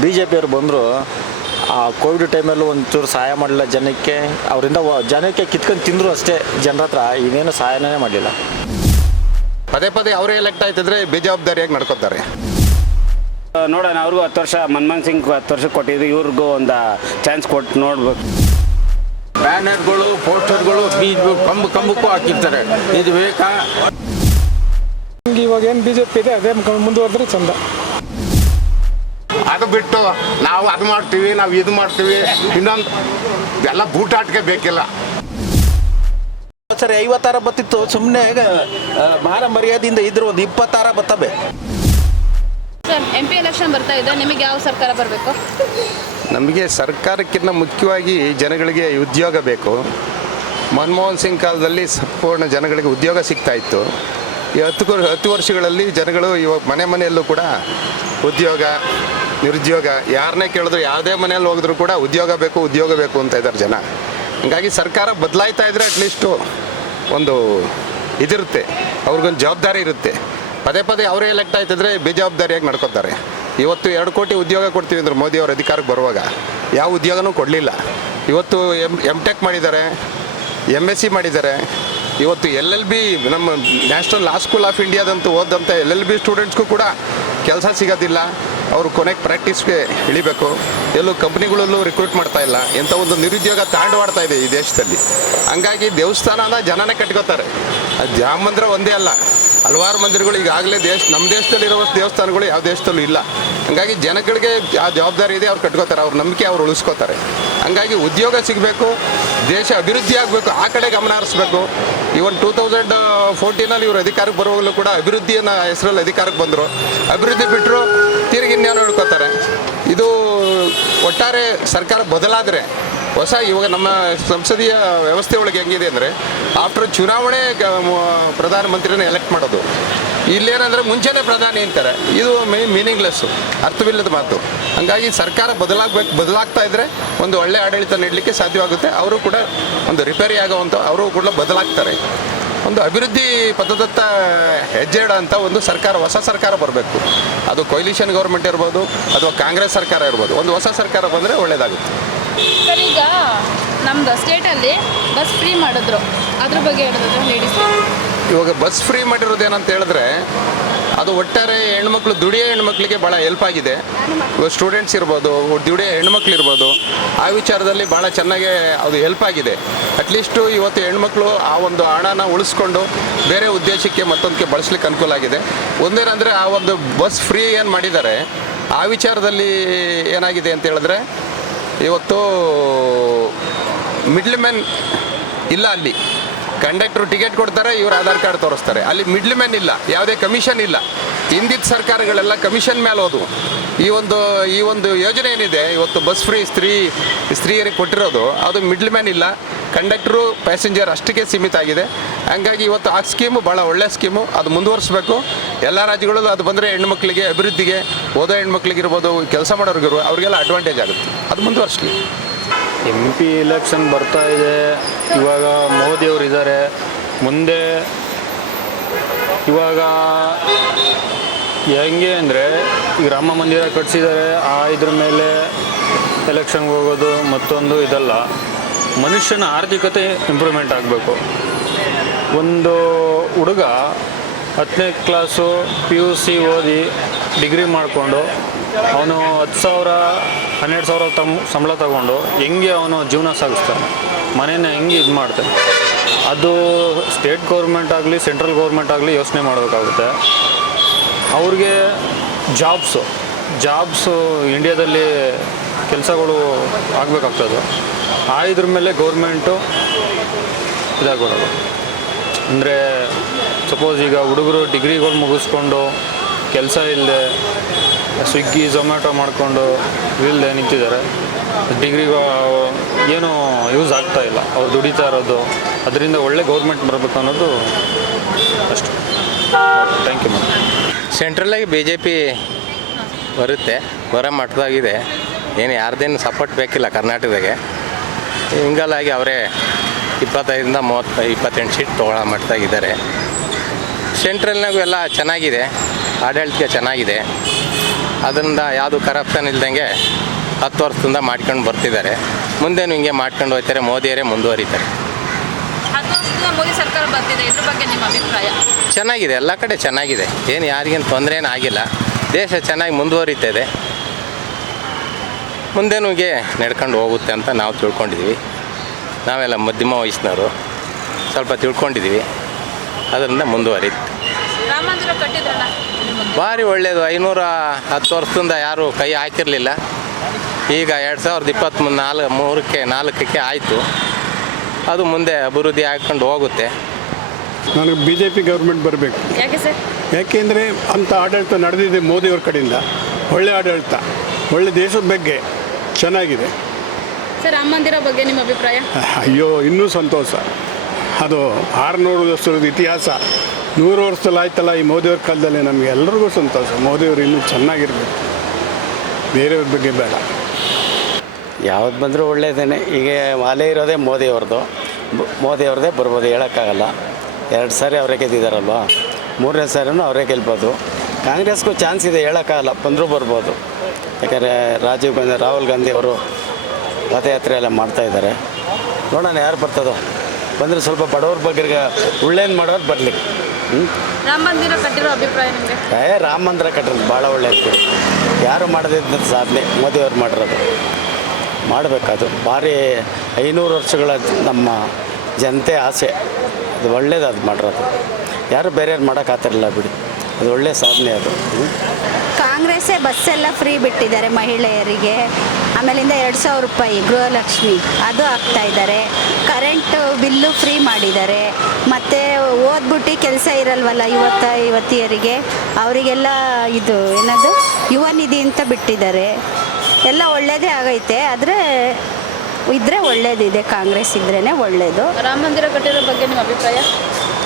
B J ಪಿಯವರು ಬಂದರು. ಆ ಕೋವಿಡ್ ಟೈಮಲ್ಲೂ ಒಂಚೂರು ಸಹಾಯ ಮಾಡಲಿಲ್ಲ ಜನಕ್ಕೆ. ಅವರಿಂದ ಜನಕ್ಕೆ ಕಿತ್ಕೊಂಡು ತಿಂದರು ಅಷ್ಟೇ, ಜನರ ಹತ್ರ ಇನ್ನೇನು ಸಹಾಯನೇ ಮಾಡಲಿಲ್ಲ. ಪದೇ ಪದೇ ಅವರೇ ಎಲೆಕ್ಟ್ ಆಯ್ತಿದ್ರೆ ಬೇಜವಾಬ್ದಾರಿಯಾಗಿ ನಡ್ಕೋತಾರೆ. ನೋಡೋಣ, ಅವ್ರಿಗೂ 10 ವರ್ಷ ಮನಮೋಹನ್ ಸಿಂಗ್ 10 ವರ್ಷಕ್ಕೆ ಕೊಟ್ಟಿದ್ದು, ಇವ್ರಿಗೂ ಒಂದು ಚಾನ್ಸ್ ಕೊಟ್ಟು ನೋಡ್ಬೇಕು. ಬ್ಯಾನರ್ಗಳು, ಪೋಸ್ಟರ್ಗಳು ಕಂಬಕ್ಕೂ ಹಾಕಿರ್ತಾರೆ. ಇದು ಬೇಕಾ? ಇವಾಗ ಏನು BJP ಇದೆ ಅದೇ ಮುಂದುವರೆದ್ರೆ ಚಂದ. ಅದು ಬಿಟ್ಟು ನಾವು ಅದು ಮಾಡ್ತೀವಿ, ನಾವು ಇದು ಮಾಡ್ತೀವಿ, ಇನ್ನೊಂದು ಎಲ್ಲ ಬೂಟಾಟಿಕೆ ಬೇಕಿಲ್ಲ. ಸರಿ 50 ಬತ್ತಿತ್ತು, ಸುಮ್ಮನೆ ಮಾನ ಮರ್ಯಾದೆಯಿಂದ ಇದ್ರೆ ಒಂದು 20 ಬರ್ತವೆ. ಸರ್, MP ಎಲೆಕ್ಷನ್ ಬರ್ತಾ ಇದೆ, ನಿಮಗೆ ಯಾವ ಸರ್ಕಾರ ಬರಬೇಕು? ನಮಗೆ ಸರ್ಕಾರಕ್ಕಿಂತ ಮುಖ್ಯವಾಗಿ ಜನಗಳಿಗೆ ಉದ್ಯೋಗ ಬೇಕು. ಮನಮೋಹನ್ ಸಿಂಗ್ ಕಾಲದಲ್ಲಿ ಸಂಪೂರ್ಣ ಜನಗಳಿಗೆ ಉದ್ಯೋಗ ಸಿಗ್ತಾ ಇತ್ತು. ಈ 10 ವರ್ಷಗಳಲ್ಲಿ ಜನಗಳು ಇವಾಗ ಮನೆಯಲ್ಲೂ ಕೂಡ ಉದ್ಯೋಗ, ನಿರುದ್ಯೋಗ, ಯಾರನ್ನೇ ಕೇಳಿದ್ರು ಯಾವುದೇ ಮನೆಯಲ್ಲಿ ಹೋಗಿದ್ರು ಕೂಡ ಉದ್ಯೋಗ ಬೇಕು ಅಂತ ಇದ್ದಾರೆ ಜನ. ಹೀಗಾಗಿ ಸರ್ಕಾರ ಬದಲಾಯ್ತಾ ಇದ್ದರೆ ಅಟ್ಲೀಸ್ಟು ಒಂದು ಇದಿರುತ್ತೆ, ಅವ್ರಿಗೊಂದು ಜವಾಬ್ದಾರಿ ಇರುತ್ತೆ. ಪದೇ ಪದೇ ಅವರೇ ಎಲೆಕ್ಟ್ ಆಯ್ತಿದ್ರೆ ಬೇಜವಾಬ್ದಾರಿಯಾಗಿ ನಡ್ಕೋತಾರೆ. ಇವತ್ತು 2 ಕೋಟಿ ಉದ್ಯೋಗ ಕೊಡ್ತೀವಿ ಅಂದ್ರೆ ಮೋದಿ ಅವರು ಅಧಿಕಾರಕ್ಕೆ ಬರುವಾಗ ಯಾವ ಉದ್ಯೋಗನೂ ಕೊಡಲಿಲ್ಲ. ಇವತ್ತು M.Tech ಮಾಡಿದ್ದಾರೆ, MSc ಮಾಡಿದ್ದಾರೆ. ಇವತ್ತು LLB ನಮ್ಮ ನ್ಯಾಷನಲ್ ಲಾ ಸ್ಕೂಲ್ ಆಫ್ ಇಂಡಿಯಾದಂತೂ ಓದಂಥ LLB ಸ್ಟೂಡೆಂಟ್ಸ್ಗೂ ಕೂಡ ಕೆಲಸ ಸಿಗೋದಿಲ್ಲ. ಅವರು ಕೊನೆಗೆ ಪ್ರಾಕ್ಟೀಸ್ಗೆ ಇಳಿಬೇಕು. ಎಲ್ಲೂ ಕಂಪ್ನಿಗಳಲ್ಲೂ ರಿಕ್ರೂಟ್ ಮಾಡ್ತಾ ಇಲ್ಲ. ಎಂಥ ಒಂದು ನಿರುದ್ಯೋಗ ತಾಂಡವಾಡ್ತಾ ಇದೆ ಈ ದೇಶದಲ್ಲಿ. ಹಂಗಾಗಿ ದೇವಸ್ಥಾನನ ಜನನೇ ಕಟ್ಕೋತಾರೆ. ಅದು ರಾಮ ಮಂದಿರ ಒಂದೇ ಅಲ್ಲ, ಹಲವಾರು ಮಂದಿರಗಳು ಈಗಾಗಲೇ ನಮ್ಮ ದೇಶದಲ್ಲಿರೋ ದೇವಸ್ಥಾನಗಳು ಯಾವ ದೇಶದಲ್ಲೂ ಇಲ್ಲ. ಹಂಗಾಗಿ ಜನಗಳಿಗೆ ಆ ಜವಾಬ್ದಾರಿ ಇದೆ, ಅವ್ರು ಕಟ್ಕೋತಾರೆ, ಅವ್ರ ನಂಬಿಕೆ ಅವ್ರು ಉಳಿಸ್ಕೋತಾರೆ. ಹಂಗಾಗಿ ಉದ್ಯೋಗ ಸಿಗಬೇಕು, ದೇಶ ಅಭಿವೃದ್ಧಿ ಆಗಬೇಕು, ಆ ಕಡೆ ಗಮನ ಹರಿಸ್ಬೇಕು. ಇವನ್ 2014 ಇವರು ಅಧಿಕಾರಕ್ಕೆ ಬರುವಾಗಲೂ ಕೂಡ ಅಭಿವೃದ್ಧಿಯನ್ನು ಹೆಸರಲ್ಲಿ ಅಧಿಕಾರಕ್ಕೆ ಬಂದರು. ಅಭಿವೃದ್ಧಿ ಬಿಟ್ಟರು ತಿರುಗಿ ಇನ್ಯಾರು ಹೇಳ್ಕೋತಾರೆ. ಇದು ಒಟ್ಟಾರೆ ಸರ್ಕಾರ ಬದಲಾದರೆ ಇವಾಗ ನಮ್ಮ ಸಂಸದೀಯ ವ್ಯವಸ್ಥೆ ಒಳಗೆ ಹೆಂಗಿದೆ ಅಂದರೆ, ಆಫ್ಟರ್ ಚುನಾವಣೆ ಪ್ರಧಾನಮಂತ್ರಿನ ಎಲೆಕ್ಟ್ ಮಾಡೋದು. ಇಲ್ಲೇನಂದರೆ ಪ್ರಧಾನಿ ಅಂತಾರೆ. ಇದು ಮೀನಿಂಗ್ಲೆಸ್ಸು, ಅರ್ಥವಿಲ್ಲದ ಮಾತು. ಹಂಗಾಗಿ ಸರ್ಕಾರ ಬದಲಾಗ್ತಾ ಇದ್ದರೆ ಒಂದು ಒಳ್ಳೆಯ ಆಡಳಿತ ನೀಡಲಿಕ್ಕೆ ಸಾಧ್ಯವಾಗುತ್ತೆ. ಅವರು ಕೂಡ ಒಂದು ರಿಪೇರಿ ಆಗೋವಂಥ ಅವರು ಕೂಡ ಬದಲಾಗ್ತಾರೆ. ಒಂದು ಅಭಿವೃದ್ಧಿ ಪಥದತ್ತ ಹೆಜ್ಜೆ ಇಡೋಂಥ ಒಂದು ಸರ್ಕಾರ, ಹೊಸ ಸರ್ಕಾರ ಬರಬೇಕು. ಅದು ಕೊಯ್ಲಿಷನ್ ಗೌರ್ಮೆಂಟ್ ಇರ್ಬೋದು ಅಥವಾ ಕಾಂಗ್ರೆಸ್ ಸರ್ಕಾರ ಇರ್ಬೋದು. ಒಂದು ಹೊಸ ಸರ್ಕಾರ ಬಂದರೆ ಒಳ್ಳೆಯದಾಗುತ್ತೆ. ಸರ್, ಈಗ ನಮ್ದು ಸ್ಟೇಟಲ್ಲಿ ಬಸ್ ಫ್ರೀ ಮಾಡಿದ್ರು, ಅದ್ರ ಬಗ್ಗೆ ಹೇಳಿದ್ರು ಲೇಡೀಸ್. ಇವಾಗ ಬಸ್ ಫ್ರೀ ಮಾಡಿರೋದೇನಂತ ಹೇಳಿದ್ರೆ, ಅದು ಒಟ್ಟಾರೆ ಹೆಣ್ಮಕ್ಳು, ದುಡಿಯೋ ಹೆಣ್ಮಕ್ಳಿಗೆ ಭಾಳ ಹೆಲ್ಪ್ ಆಗಿದೆ. ಇವಾಗ ಸ್ಟೂಡೆಂಟ್ಸ್ ಇರ್ಬೋದು, ದುಡಿಯೋ ಹೆಣ್ಮಕ್ಳು ಇರ್ಬೋದು, ಆ ವಿಚಾರದಲ್ಲಿ ಭಾಳ ಚೆನ್ನಾಗೇ ಅದು ಹೆಲ್ಪ್ ಆಗಿದೆ. ಅಟ್ಲೀಸ್ಟು ಇವತ್ತು ಹೆಣ್ಮಕ್ಳು ಆ ಒಂದು ಹಣನ ಉಳಿಸ್ಕೊಂಡು ಬೇರೆ ಉದ್ದೇಶಕ್ಕೆ ಮತ್ತೊಂದಕ್ಕೆ ಬಳಸ್ಲಿಕ್ಕೆ ಅನುಕೂಲ ಆಗಿದೆ. ಒಂದೇನಂದರೆ, ಆ ಒಂದು ಬಸ್ ಫ್ರೀ ಏನು ಮಾಡಿದ್ದಾರೆ ಆ ವಿಚಾರದಲ್ಲಿ ಏನಾಗಿದೆ ಅಂತ ಹೇಳಿದ್ರೆ, ಇವತ್ತು ಮಿಡ್ಲ್ ಮ್ಯಾನ್ ಇಲ್ಲ. ಅಲ್ಲಿ ಕಂಡಕ್ಟ್ರು ಟಿಕೆಟ್ ಕೊಡ್ತಾರೆ, ಇವರು ಆಧಾರ್ ಕಾರ್ಡ್ ತೋರಿಸ್ತಾರೆ. ಅಲ್ಲಿ ಮಿಡ್ಲ್ ಮ್ಯಾನ್ ಇಲ್ಲ, ಯಾವುದೇ ಕಮಿಷನ್ ಇಲ್ಲ. ಹಿಂದಿದ್ದ ಸರ್ಕಾರಗಳೆಲ್ಲ ಕಮಿಷನ್ ಮೇಲೆ ಹೋದು. ಈ ಒಂದು ಯೋಜನೆ ಏನಿದೆ ಇವತ್ತು ಬಸ್ ಫ್ರೀ ಸ್ತ್ರೀಯರಿಗೆ ಕೊಟ್ಟಿರೋದು, ಅದು ಮಿಡ್ಲ್ ಮ್ಯಾನ್ ಇಲ್ಲ, ಕಂಡಕ್ಟ್ರು ಪ್ಯಾಸೆಂಜರ್ ಅಷ್ಟಕ್ಕೆ ಸೀಮಿತ ಆಗಿದೆ. ಹಂಗಾಗಿ ಇವತ್ತು ಆ ಸ್ಕೀಮು ಭಾಳ ಒಳ್ಳೆಯ ಸ್ಕೀಮು, ಅದು ಮುಂದುವರಿಸ್ಬೇಕು. ಎಲ್ಲ ರಾಜ್ಯಗಳಲ್ಲೂ ಅದು ಬಂದರೆ ಹೆಣ್ಮಕ್ಳಿಗೆ, ಅಭಿವೃದ್ಧಿಗೆ, ಓದೋ ಹೆಣ್ಮಕ್ಳಿಗಿರ್ಬೋದು, ಕೆಲಸ ಮಾಡೋರಿಗಿರ್ಬೋದು, ಅವ್ರಿಗೆಲ್ಲ ಅಡ್ವಾಂಟೇಜ್ ಆಗುತ್ತೆ. ಅದು ಮುಂದುವರಿಸಲಿ. MP ಎಲೆಕ್ಷನ್ ಬರ್ತಾ ಇದೆ. ಇವಾಗ ಮೋದಿಯವರು ಇದ್ದಾರೆ. ಮುಂದೆ ಇವಾಗ ಹೆಂಗೆ ಅಂದರೆ, ಈಗ ರಾಮ ಮಂದಿರ ಕಟ್ಸಿದ್ದಾರೆ, ಇದ್ರ ಮೇಲೆ ಎಲೆಕ್ಷನ್ಗೆ ಹೋಗೋದು ಮತ್ತೊಂದು ಇದಲ್ಲ. ಮನುಷ್ಯನ ಆರ್ಥಿಕತೆ ಇಂಪ್ರೂವ್ಮೆಂಟ್ ಆಗಬೇಕು. ಒಂದು ಹುಡುಗ 10ನೇ ಕ್ಲಾಸು PUC ಓದಿ ಡಿಗ್ರಿ ಮಾಡಿಕೊಂಡು ಅವನು 10,000 12,000 ಸಂಬಳ ತಗೊಂಡು ಹೆಂಗೆ ಅವನು ಜೀವನ ಸಾಗಿಸ್ತಾನೆ, ಮನೇನ ಹೆಂಗೆ ಇದು ಮಾಡ್ತಾನೆ. ಅದು ಸ್ಟೇಟ್ ಗೌರ್ಮೆಂಟ್ ಆಗಲಿ ಸೆಂಟ್ರಲ್ ಗೌರ್ಮೆಂಟ್ ಆಗಲಿ ಯೋಚನೆ ಮಾಡಬೇಕಾಗುತ್ತೆ. ಅವ್ರಿಗೆ ಜಾಬ್ಸು ಇಂಡಿಯಾದಲ್ಲಿ ಕೆಲಸಗಳು ಆಗಬೇಕಾಗ್ತದೆ. ಇದ್ರ ಮೇಲೆ ಗೌರ್ಮೆಂಟು ಇದಾಗ್ಬಿಡೋದು. ಅಂದರೆ ಸಪೋಸ್ ಈಗ ಹುಡುಗರು ಡಿಗ್ರಿಗಳು ಮುಗಿಸ್ಕೊಂಡು ಕೆಲಸ ಇಲ್ಲದೆ ಸ್ವಿಗ್ಗಿ ಝೊಮ್ಯಾಟೊ ಮಾಡಿಕೊಂಡು ಇಲ್ಲದೆ ನಿಂತಿದ್ದಾರೆ. ಡಿಗ್ರಿ ಏನೂ ಯೂಸ್ ಆಗ್ತಾ ಇಲ್ಲ, ಅವ್ರು ದುಡಿತಾ ಇರೋದು. ಅದರಿಂದ ಒಳ್ಳೆ ಗೌರ್ಮೆಂಟ್ ಬರಬೇಕು ಅನ್ನೋದು ಅಷ್ಟು. Thank you ma'am. ಸೆಂಟ್ರಲಾಗಿ BJP ಬರುತ್ತೆ, ಬರೋ ಮಟ್ಟದಾಗಿದೆ. ಏನು ಯಾರ್ದೇನು ಸಪೋರ್ಟ್ ಬೇಕಿಲ್ಲ ಕರ್ನಾಟಕದಾಗೆ. ಹಿಂಗಲಾಗಿ ಅವರೇ 25ರಿಂದ 28 ಸೀಟ್ ತೊಗೊಳ್ಳೋ ಮಟ್ಟದಾಗಿದ್ದಾರೆ. ಸೆಂಟ್ರಲ್ನಾಗೂ ಎಲ್ಲ ಚೆನ್ನಾಗಿದೆ, ಆಡಳಿತ ಚೆನ್ನಾಗಿದೆ. ಅದರಿಂದ ಯಾವುದು ಕರಪ್ಷನ್ ಇಲ್ದಂಗೆ 10 ವರ್ಷದಿಂದ ಮಾಡ್ಕೊಂಡು ಬರ್ತಿದ್ದಾರೆ. ಮುಂದೇನು ಹಿಂಗೆ ಮಾಡ್ಕೊಂಡು ಹೋಗ್ತಾರೆ. ಮೋದಿಯವರೇ ಮುಂದುವರಿತಾರೆ. 10 ವರ್ಷದಿಂದ ಮೋದಿ ಸರ್ಕಾರ ಬರ್ತಿದೆ, ಇದ್ರ ಬಗ್ಗೆ ನಿಮ್ಮ ಅಭಿಪ್ರಾಯ? ಚೆನ್ನಾಗಿದೆ, ಎಲ್ಲ ಕಡೆ ಚೆನ್ನಾಗಿದೆ. ಏನು ಯಾರಿಗೇನು ತೊಂದರೆ ಏನು ಆಗಿಲ್ಲ. ದೇಶ ಚೆನ್ನಾಗಿ ಮುಂದುವರಿತದೆ. ಮುಂದೇನು ಹೀಗೆ ನಡ್ಕೊಂಡು ಹೋಗುತ್ತೆ ಅಂತ ನಾವು ತಿಳ್ಕೊಂಡಿದ್ದೀವಿ. ನಾವೆಲ್ಲ ಮಧ್ಯಮ ವಯಸ್ಸಿನವರು ಸ್ವಲ್ಪ ತಿಳ್ಕೊಂಡಿದ್ದೀವಿ. ಅದರಿಂದ ಮುಂದುವರಿತು. ರಾಮ ಮಂದಿರ ಕಟ್ಟಿದ್ರಲ್ಲ, ಭಾರಿ ಒಳ್ಳೆಯದು. 510 ವರ್ಷದಿಂದ ಯಾರೂ ಕೈ ಹಾಕಿರಲಿಲ್ಲ. ಈಗ 2023-4ಕ್ಕೆ ಆಯಿತು. ಅದು ಮುಂದೆ ಅಭಿವೃದ್ಧಿ ಹಾಕ್ಕೊಂಡು ಹೋಗುತ್ತೆ. ನನಗೆ ಬಿ ಜೆ ಪಿ ಗೌರ್ಮೆಂಟ್ ಬರಬೇಕು. ಯಾಕೆ ಸರ್? ಯಾಕೆಂದರೆ ಅಂಥ ಆಡಳಿತ ನಡೆದಿದೆ ಮೋದಿಯವ್ರ ಕಡೆಯಿಂದ. ಒಳ್ಳೆ ಆಡಳಿತ, ಒಳ್ಳೆ ದೇಶದ ಬಗ್ಗೆ ಚೆನ್ನಾಗಿದೆ. ಸರ್, ರಾಮ ಮಂದಿರ ಬಗ್ಗೆ ನಿಮ್ಮ ಅಭಿಪ್ರಾಯ? ಅಯ್ಯೋ, ಇನ್ನೂ ಸಂತೋಷ. ಅದು 600 ವರ್ಷದ ಇತಿಹಾಸ 100 ವರ್ಷದಲ್ಲಿ ಆಯ್ತಲ್ಲ ಈ ಮೋದಿಯವ್ರ ಕಾಲದಲ್ಲಿ. ನಮಗೆ ಎಲ್ರಿಗೂ ಸಂತೋಷ. ಮೋದಿಯವರು ಇನ್ನೂ ಚೆನ್ನಾಗಿರ್ಬೇಕು, ಬೇರೆಯವ್ರ ಬಗ್ಗೆ ಬೇಡ. ಯಾವ್ದು ಬಂದರೂ ಒಳ್ಳೆಯದೇನೆ. ಈಗ ಅಲೆ ಇರೋದೇ ಮೋದಿಯವ್ರದ್ದೇ ಬರ್ಬೋದು, ಹೇಳೋಕ್ಕಾಗಲ್ಲ. 2 ಸಾರಿ ಅವರೇ ಗೆದ್ದಿದ್ದಾರಲ್ವ, 3ನೇ ಸಾರಿನೂ ಅವರೇ ಗೆಲ್ಬೋದು. ಕಾಂಗ್ರೆಸ್ಗೂ ಚಾನ್ಸ್ ಇದೆ, ಹೇಳೋಕ್ಕಾಗಲ್ಲ, ಬಂದರೂ ಬರ್ಬೋದು. ಯಾಕಂದರೆ ರಾಹುಲ್ ಗಾಂಧಿ ಅವರು ರಥಯಾತ್ರೆ ಎಲ್ಲ ಮಾಡ್ತಾಯಿದ್ದಾರೆ. ನೋಡೋಣ ಯಾರು ಬರ್ತದೋ. ಬಂದರೆ ಸ್ವಲ್ಪ ಬಡವ್ರ ಬಗ್ಗೆ ಒಳ್ಳೇದು ಮಾಡೋರು ಬರಲಿ. ರಾಮ ಮಂದಿರ ಕಟ್ಟಿರೋ ಅಭಿಪ್ರಾಯ ನಿಮಗೆ? ರಾಮ ಮಂದಿರ ಕಟ್ಟಿರೋದು ಭಾಳ ಒಳ್ಳೆಯದು. ಯಾರು ಮಾಡೋದಿದ್ದ ಸಾಧನೆ ಮೋದಿಯವ್ರು ಮಾಡಿರೋದು. ಮಾಡಬೇಕದು ಭಾರಿ 500 ವರ್ಷಗಳ ನಮ್ಮ ಜನತೆ ಆಸೆ. ಅದು ಒಳ್ಳೇದು, ಅದು ಮಾಡಿರೋದು. ಯಾರು ಬೇರೆಯವ್ರು ಮಾಡೋಕ್ಕಾಗ್ತಿರಲಿಲ್ಲ ಬಿಡಿ. ಅದು ಒಳ್ಳೆಯ ಸಾಧನೆ ಅದು. ಕಾಂಗ್ರೆಸ್ಸೇ ಬಸ್ಸೆಲ್ಲ ಫ್ರೀ ಬಿಟ್ಟಿದ್ದಾರೆ ಮಹಿಳೆಯರಿಗೆ. ಆಮೇಲಿಂದ 2000 ರೂಪಾಯಿ ಗೃಹಲಕ್ಷ್ಮಿ ಅದು ಹಾಕ್ತಾಯಿದ್ದಾರೆ. ಕರೆಂಟು ಬಿಲ್ಲು ಫ್ರೀ ಮಾಡಿದ್ದಾರೆ. ಮತ್ತು ಓದ್ಬಿಟ್ಟು ಕೆಲಸ ಇರಲ್ವಲ್ಲ ಯುವತಿಯರಿಗೆ, ಅವರಿಗೆಲ್ಲ ಇದು ಏನದು ಯುವ ನಿಧಿ ಅಂತ ಬಿಟ್ಟಿದ್ದಾರೆ. ಎಲ್ಲ ಒಳ್ಳೆಯದೇ ಆಗೈತೆ. ಆದರೆ ಇದ್ದರೆ ಒಳ್ಳೇದಿದೆ, ಕಾಂಗ್ರೆಸ್ ಇದ್ರೇ ಒಳ್ಳೆಯದು. ರಾಮ ಮಂದಿರ ಕಟ್ಟಿರೋ ಬಗ್ಗೆ ನಿಮ್ಮ ಅಭಿಪ್ರಾಯ?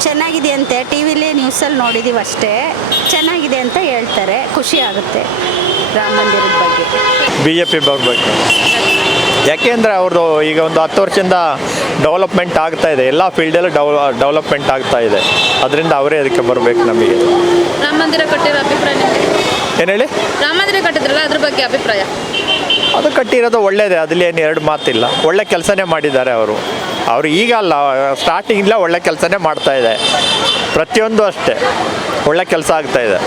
ಚೆನ್ನಾಗಿದೆ ಅಂತೆ, ಟಿ ವಿಲಿ ನ್ಯೂಸಲ್ಲಿ ನೋಡಿದ್ದೀವಿ ಅಷ್ಟೇ. ಚೆನ್ನಾಗಿದೆ ಅಂತ ಹೇಳ್ತಾರೆ, ಖುಷಿ ಆಗುತ್ತೆ ರಾಮ ಮಂದಿರದ ಬಗ್ಗೆ. BJP ಬರಬೇಕು. ಯಾಕೆಂದರೆ ಅವ್ರದ್ದು ಈಗ ಒಂದು 10 ವರ್ಷದಿಂದ ಡೆವಲಪ್ಮೆಂಟ್ ಆಗ್ತಾ ಇದೆ. ಎಲ್ಲ ಫೀಲ್ಡಲ್ಲೂ ಡೆವಲಪ್ಮೆಂಟ್ ಆಗ್ತಾ ಇದೆ. ಅದರಿಂದ ಅವರೇ ಅದಕ್ಕೆ ಬರಬೇಕು ನಮಗೆ. ರಾಮ ಮಂದಿರ ಕಟ್ಟಿರೋ ಅಭಿಪ್ರಾಯ ನಿಮಗೆ? ಏನು ಹೇಳಿ? ರಾಮ ಮಂದಿರ ಕಟ್ಟಿದ್ರಲ್ಲ, ಅದ್ರ ಬಗ್ಗೆ ಅಭಿಪ್ರಾಯ? ಅದು ಕಟ್ಟಿರೋದು ಒಳ್ಳೆಯದೇ, ಅದರಲ್ಲೇನು 2 ಮಾತಿಲ್ಲ. ಒಳ್ಳೆ ಕೆಲಸನೇ ಮಾಡಿದ್ದಾರೆ ಅವರು ಈಗ ಅಲ್ಲ, ಸ್ಟಾರ್ಟಿಂಗಿಂದ ಒಳ್ಳೆ ಕೆಲಸನೇ ಮಾಡ್ತಾ ಇದೆ. ಪ್ರತಿಯೊಂದು ಅಷ್ಟೇ ಒಳ್ಳೆ ಕೆಲಸ ಆಗ್ತಾ ಇದೆ.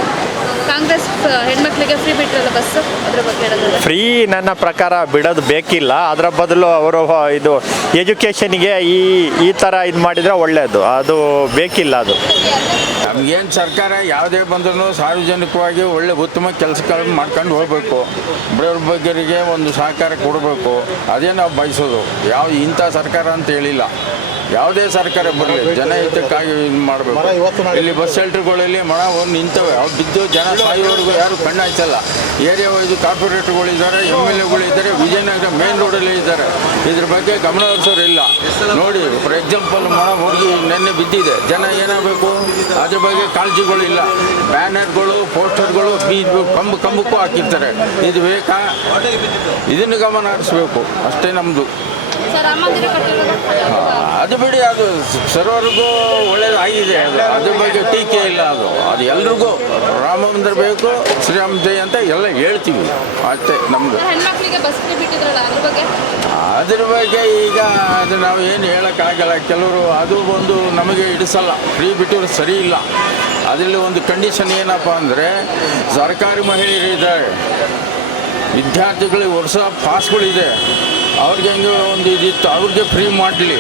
ಕಾಂಗ್ರೆಸ್ ಹೆಣ್ಮಕ್ಳಿಗೆ ಫ್ರೀ ಬಿಟ್ಟಿರಲ್ಲ ಬಸ್, ಅದ್ರ ಬಗ್ಗೆ ಹೇಳೋದು? ಫ್ರೀ ನನ್ನ ಪ್ರಕಾರ ಬಿಡೋದು ಬೇಕಿಲ್ಲ. ಅದರ ಬದಲು ಅವರು ಇದು ಎಜುಕೇಷನ್ಗೆ ಈ ಥರ ಇದು ಮಾಡಿದರೆ ಒಳ್ಳೆಯದು. ಅದು ಬೇಕಿಲ್ಲ. ಅದು ನಮಗೇನು ಸರ್ಕಾರ ಯಾವುದೇ ಬಂದ್ರೂ ಸಾರ್ವಜನಿಕವಾಗಿ ಒಳ್ಳೆ ಉತ್ತಮ ಕೆಲಸಗಳನ್ನು ಮಾಡ್ಕೊಂಡು ಹೋಗಬೇಕು. ಬಡವ್ರ ಬಗ್ಗರಿಗೆ ಒಂದು ಸಹಕಾರ ಕೊಡಬೇಕು. ಅದೇ ನಾವು ಬಯಸೋದು. ಇಂಥ ಸರ್ಕಾರ ಅಂತ ಹೇಳಿಲ್ಲ, ಯಾವುದೇ ಸರ್ಕಾರ ಬರಲಿ ಜನ ಹಿತಕ್ಕಾಗಿ ಇದು ಮಾಡಬೇಕು. ಇಲ್ಲಿ ಬಸ್ ಶೆಲ್ಟರ್ಗಳಲ್ಲಿ ಒಂದು ನಿಂತವೆ, ಅವು ಬಿದ್ದು ಜನ ಸಾಯೋವರೆಗೂ ಯಾರು ಕಣ್ಣಾಯ್ತಲ್ಲ. ಏರಿಯಾ ವೈಸು ಕಾರ್ಪೊರೇಟರ್ಗಳಿದ್ದಾರೆ, MLAಗಳಿದ್ದಾರೆ, ವಿಜಯನಗರ ಮೇನ್ ರೋಡಲ್ಲಿ ಇದ್ದಾರೆ. ಇದ್ರ ಬಗ್ಗೆ ಗಮನ ಹರಿಸೋರು ಇಲ್ಲ. ನೋಡಿ, ಫಾರ್ ಎಕ್ಸಾಂಪಲ್ ಹುಡುಗಿ ನೆನ್ನೆ ಬಿದ್ದಿದೆ, ಜನ ಏನಾಗಬೇಕು ಅದ್ರ ಬಗ್ಗೆ ಕಾಳಜಿಗಳಿಲ್ಲ. ಬ್ಯಾನರ್ಗಳು, ಪೋಸ್ಟರ್ಗಳು ಕಂಬಕ್ಕೂ ಹಾಕಿರ್ತಾರೆ. ಇದು ಬೇಕಾ? ಇದನ್ನು ಗಮನ ಹರಿಸ್ಬೇಕು ಅಷ್ಟೇ ನಮ್ಮದು. ರಾಮ ಮಂದಿರ ಕಟ್ಟಿರೋದು ಅದು ಬಿಡಿ, ಅದು ಸರ್ವರಿಗೂ ಒಳ್ಳೇದಾಗಿದೆ. ಅದ್ರ ಬಗ್ಗೆ ಟೀಕೆ ಇಲ್ಲ. ಅದು ಎಲ್ರಿಗೂ ರಾಮ ಮಂದಿರ ಬೇಕು, ಶ್ರೀರಾಮ ಜಯ ಅಂತ ಎಲ್ಲ ಹೇಳ್ತೀವಿ ಅಷ್ಟೇ ನಮ್ಮದು. ಹೆಣ್ಮಕ್ಳಿಗೆ ಬಸ್ ಫ್ರೀ ಬಿಟ್ಟಿದ್ರಲ್ಲ, ಅದ್ರ ಬಗ್ಗೆ ಈಗ ಅದು ನಾವು ಏನು ಹೇಳೋಕ್ಕಾಗಲ್ಲ. ಕೆಲವರು ಅದು ಒಂದು ನಮಗೆ ಹಿಡಿಸಲ್ಲ. ಫ್ರೀ ಬಿಟ್ಟಿರೋ ಸರಿ ಇಲ್ಲ. ಅದರಲ್ಲಿ ಒಂದು ಕಂಡೀಷನ್ ಏನಪ್ಪ ಅಂದರೆ, ಸರ್ಕಾರಿ ಮಹಿಳೆಯರಿದ್ದಾರೆ, ವಿದ್ಯಾರ್ಥಿಗಳಿಗೆ ವರ್ಷ ಪಾಸ್ಗಳಿದೆ, ಅವ್ರಿಗೆ ಹೆಂಗೆ ಒಂದು ಇದಿತ್ತು, ಅವ್ರಿಗೆ ಫ್ರೀ ಮಾಡಲಿ.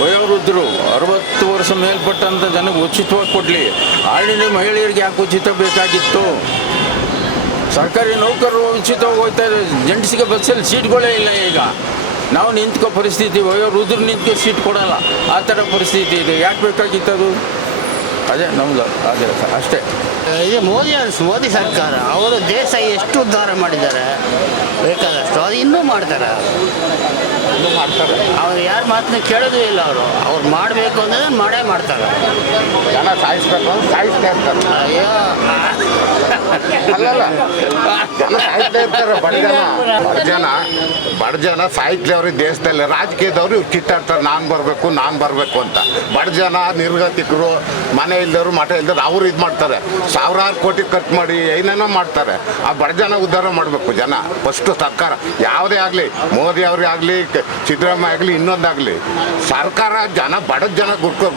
ವಯೋವೃದ್ಧರು 60 ವರ್ಷ ಮೇಲ್ಪಟ್ಟಂಥ ಜನಕ್ಕೆ ಉಚಿತವಾಗಿ ಕೊಡಲಿ. ಆರ್ಡಿನರಿ ಮಹಿಳೆಯರಿಗೆ ಯಾಕೆ ಉಚಿತ ಬೇಕಾಗಿತ್ತು? ಸರ್ಕಾರಿ ನೌಕರರು ಉಚಿತವಾಗಿ ಹೋಗ್ತಾ ಇದ್ದಾರೆ. ಜೆಂಟ್ಸಿಗೆ ಬಸ್ಸಲ್ಲಿ ಸೀಟ್ಗಳೇ ಇಲ್ಲ. ಈಗ ನಾವು ನಿಂತ್ಕೋ ಪರಿಸ್ಥಿತಿ, ವಯೋವೃದ್ಧರು ನಿಂತ್ಕೋ ಸೀಟ್ ಕೊಡೋಲ್ಲ, ಆ ಥರ ಪರಿಸ್ಥಿತಿ ಇದೆ. ಯಾಕೆ ಬೇಕಾಗಿತ್ತು? ಅದೇ ನಮ್ಮದು ಅದೇ ಅಷ್ಟೇ. ಇದು ಮೋದಿ ಸರ್ಕಾರ, ಅವರು ದೇಶ ಎಷ್ಟು ಉದ್ಧಾರ ಮಾಡಿದ್ದಾರೆ ಬೇಕಾದಷ್ಟು, ಅದು ಇನ್ನೂ ಮಾಡ್ತಾರೆ. ಅದು ಮಾಡ್ತಾರೆ. ಅವ್ರು ಯಾರ ಮಾತನ್ನ ಕೇಳೋದು ಇಲ್ಲ. ಅವ್ರು ಮಾಡಬೇಕು ಅಂದರೆ ಮಾಡೇ ಮಾಡ್ತಾರೆ. ಜನ ಸಾಯಿಸ್ಬೇಕು ಅಂತ ಸಾಯಿಸ್ತಾ ಇರ್ತಾರೆ. ಅಯ್ಯೋ ಅಲ್ಲಲ್ಲ, ಜನ ಸಾಯ್ತಾ ಇರ್ತಾರೆ. ಬಡ ಜನ ಸಾಯ್ಲಿ ಅವ್ರಿಗೆ ದೇಶದಲ್ಲಿ. ರಾಜಕೀಯದವ್ರು ಇವ್ರು ಕಿತ್ತಾಡ್ತಾರೆ, ನಾನು ಬರಬೇಕು ಅಂತ. ಬಡ ಜನ ನಿರ್ಗತಿಕರು, ಮನೆ ಇಲ್ದವರು, ಮಠ ಇಲ್ದವ್ರು ಅವ್ರು ಇದು ಮಾಡ್ತಾರೆ. ಸಾವಿರಾರು ಕೋಟಿ ಖರ್ಚು ಮಾಡಿ ಏನೇನೋ ಮಾಡ್ತಾರೆ. ಆ ಬಡ ಜನ ಉದ್ಧಾರ ಮಾಡಬೇಕು ಜನ. ಫಸ್ಟು ಸರ್ಕಾರ ಯಾವುದೇ ಆಗಲಿ, ಮೋದಿ ಅವ್ರಿಗೆ ಆಗಲಿ, ಸಿದ್ದರಾಮಯ್ಯ ಆಗಲಿ, ಇನ್ನೊಂದಾಗಲಿ, ಸರ್ಕಾರ ಜನ ಬಡ ಜನ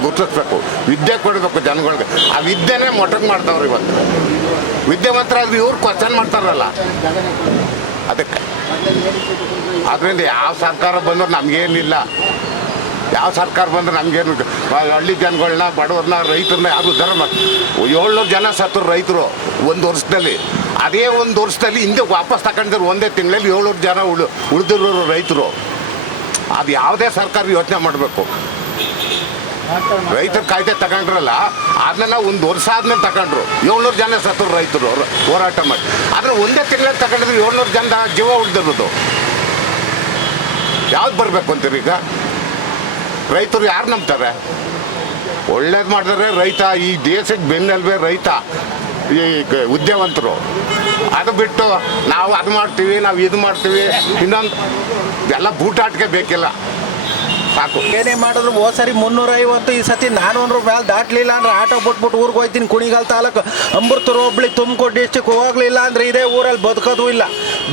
ಗುರ್ತಿಸ್ಬೇಕು. ವಿದ್ಯೆ ಕೊಡಬೇಕು ಜನಗಳಿಗೆ. ಆ ವಿದ್ಯೆನೇ ಮೊಟಕ್ ಮಾಡ್ತಾವ್ರು ಇವತ್ತು. ವಿದ್ಯಾವಂತರಾಗಿ ಇವ್ರು ಕ್ವಶನ್ ಮಾಡ್ತಾರಲ್ಲ, ಅದಕ್ಕೆ. ಅದರಿಂದ ಯಾವ ಸರ್ಕಾರ ಬಂದರೂ ನಮಗೇನಿಲ್ಲ. ಯಾವ ಸರ್ಕಾರ ಬಂದ್ರೆ ನಮಗೇನು, ಹಳ್ಳಿ ಜನಗಳನ್ನ, ಬಡವ್ರನ್ನ, ರೈತರನ್ನ ಯಾರು ಉದ್ಧಾರ ಮಾಡಿ 700 ಜನ ಸತ್ತರು ರೈತರು ಒಂದು ವರ್ಷದಲ್ಲಿ. ಅದೇ ಒಂದು ವರ್ಷದಲ್ಲಿ ಹಿಂದೆ ವಾಪಸ್ ತಗೊಂಡಿದ್ರು ಒಂದೇ ತಿಂಗಳಲ್ಲಿ 700 ಜನ ಉಳಿದಿರೋರು ರೈತರು. ಅದು ಯಾವುದೇ ಸರ್ಕಾರ ಯೋಚನೆ ಮಾಡಬೇಕು. ರೈತರ ಕಾಯ್ದೆ ತಗೊಂಡ್ರಲ್ಲ, ಅದನ್ನ ಒಂದು ವರ್ಷ ಆದ್ಮೇಲೆ ತಗೊಂಡ್ರು 700 ಜನ ಸತ್ತರು ರೈತರು ಹೋರಾಟ ಮಾಡಿ. ಆದರೆ ಒಂದೇ ತಿಂಗಳಲ್ಲಿ ತಗೊಂಡಿದ್ರು 700 ಜನ ಜೀವ ಉಳಿದಿರೋದು. ಯಾವ್ದು ಬರಬೇಕು ಅಂತೀರಿ ಈಗ? ರೈತರು ಯಾರು ನಂಬ್ತಾರೆ? ಒಳ್ಳೇದು ಮಾಡಿದ್ರೆ ರೈತ, ಈ ದೇಶಕ್ಕೆ ಬೆನ್ನೆಲುಬೆ ರೈತ, ಈ ಉದ್ಯಮವಂತರು. ಅದು ಬಿಟ್ಟು ನಾವು ಅದು ಮಾಡ್ತೀವಿ, ನಾವು ಇದು ಮಾಡ್ತೀವಿ, ಇನ್ನೊಂದು ಎಲ್ಲ ಬೂಟಾಟಿಕೆ ಬೇಕಿಲ್ಲ, ಸಾಕು. ಏನೇ ಮಾಡಿದ್ರು ಹೋದ ಸರಿ 350, ಈ ಸತಿ 400 ಮೇಲೆ ದಾಟ್ಲಿಲ್ಲ ಅಂದ್ರೆ ಆಟೋ ಬಿಟ್ಬಿಟ್ಟು ಊರಿಗೆ ಹೋಗ್ತೀನಿ. ಕುಣಿಗಾಲ್ ತಾಲೂಕು ಅಮೃತೂರು ಹೋಬಳಿ ತುಮಕೂರು ಡಿಸ್ಟಿಕ್ ಹೋಗ್ಲಿಲ್ಲ ಅಂದ್ರೆ ಇದೇ ಊರಲ್ಲಿ ಬದುಕೋದು ಇಲ್ಲ,